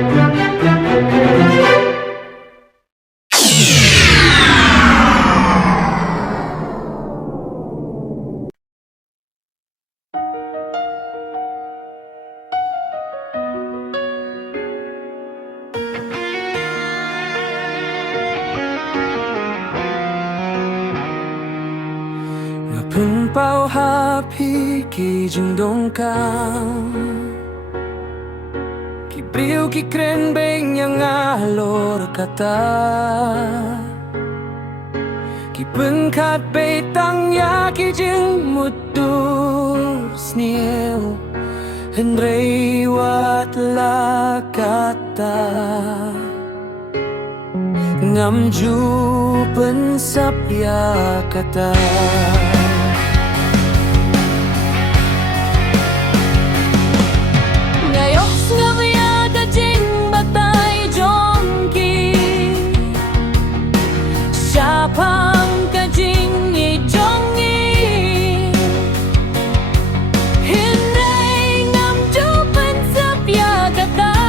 พึ่งเป้าหาพี่กี่จึงดงกางกี่เปรี้ยวกี่เกรนเบงยังalor kataกี่ปึงขาดไปตั้งยากี่จึงมุดดูสเนียวเห็นเรวัดลากา ngam ju pensap ya kata ngayok ngavya da jing batay jongki siapang ka jing i jongi hinay ngam ju pensap ya kata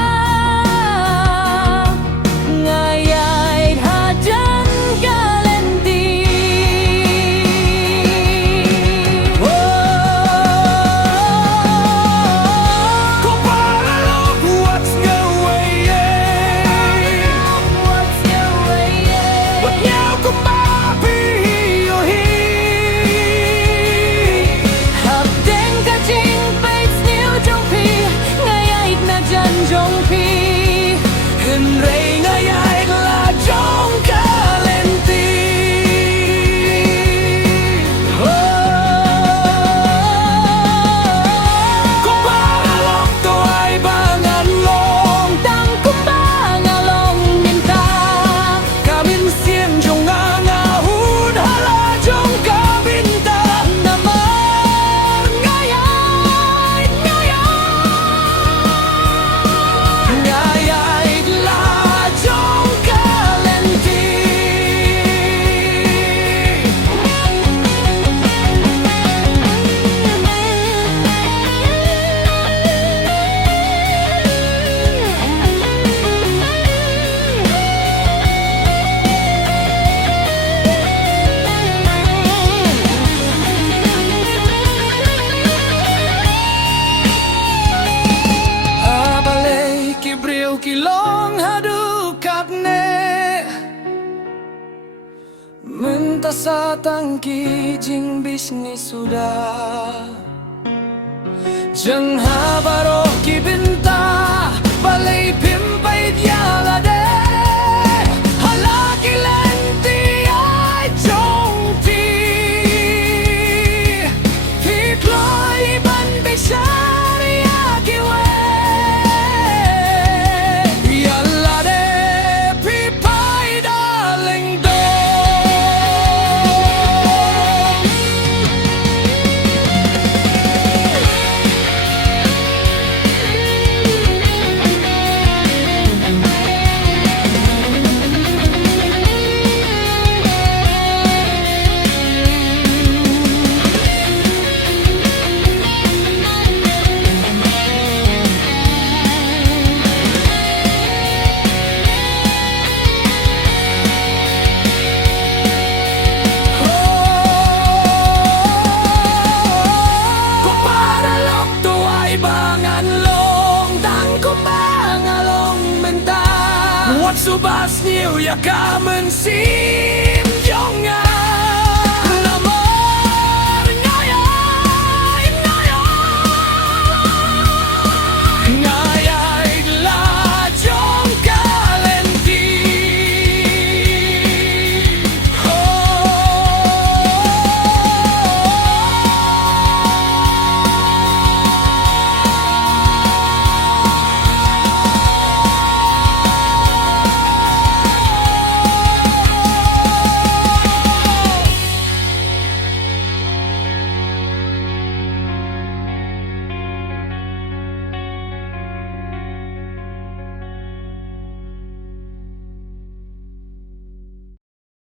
kilong hadukap ne Menta sa tangki jing bisnis sudah Jeng habaro kibinta Balay pimpay diala de Halaki lenti ay jongti Hikloy ban bishari akiwe Subas niyo ya kamen si